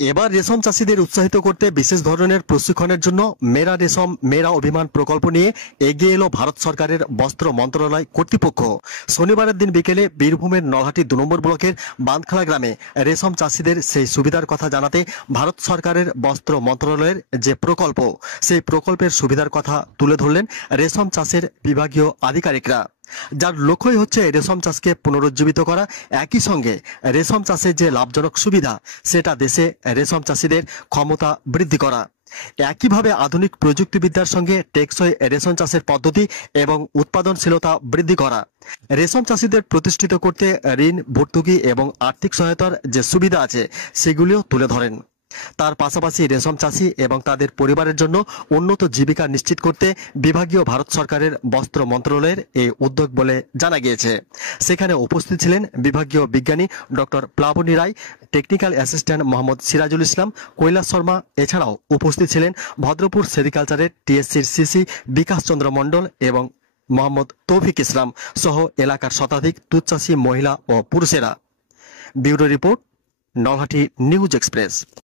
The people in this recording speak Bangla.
এবার রেশম চাষীদের উৎসাহিত করতে বিশেষ ধরনের প্রশিক্ষণের জন্য মেরা রেশম মেরা অভিমান প্রকল্প নিয়ে এগিয়ে এলো ভারত সরকারের বস্ত্র মন্ত্রণালয় কর্তৃপক্ষ। শনিবারের দিন বিকেলে বীরভূমের নলহাটি 2 নম্বর ব্লকের বাঁধখালা গ্রামে রেশম চাষীদের সেই সুবিধার কথা জানাতে ভারত সরকারের বস্ত্র মন্ত্রণালয়ের যে প্রকল্প, সেই প্রকল্পের সুবিধার কথা তুলে ধরলেন রেশম চাষের বিভাগীয় আধিকারিকরা, যার লক্ষ্যই হচ্ছে রেশম চাষকে পুনরুজ্জীবিত করা। একই সঙ্গে রেশম চাষের যে লাভজনক সুবিধা, সেটা দেশে রেশম চাষীদের ক্ষমতা বৃদ্ধি করা। একইভাবে আধুনিক প্রযুক্তিবিদ্যার সঙ্গে টেকসই রেশম চাষের পদ্ধতি এবং উৎপাদনশীলতা বৃদ্ধি করা, রেশম চাষীদের প্রতিষ্ঠিত করতে ঋণ, ভর্তুকি এবং আর্থিক সহায়তার যে সুবিধা আছে সেগুলিও তুলে ধরেন। তার পাশাপাশি রেশম চাষী এবং তাদের পরিবারের জন্য উন্নত জীবিকা নিশ্চিত করতে বিভাগীয় ভারত সরকারের বস্ত্র মন্ত্রণালয়ের এই উদ্যোগ বলে জানা গিয়েছে। সেখানে উপস্থিত ছিলেন বিভাগীয় বিজ্ঞানী ডক্টর প্লাবনী রায়, টেকনিক্যাল অ্যাসিস্ট্যান্ট মোহাম্মদ সিরাজুল ইসলাম, কৈলাস শর্মা। এছাড়াও উপস্থিত ছিলেন ভদ্রপুর সেরিকালচারের টিএসসির সিসি বিকাশ চন্দ্র মণ্ডল এবং মোহাম্মদ তৌফিক ইসলাম সহ এলাকার শতাধিক দুধ চাষী মহিলা ও পুরুষেরা। Bureau report, Nalhati news express.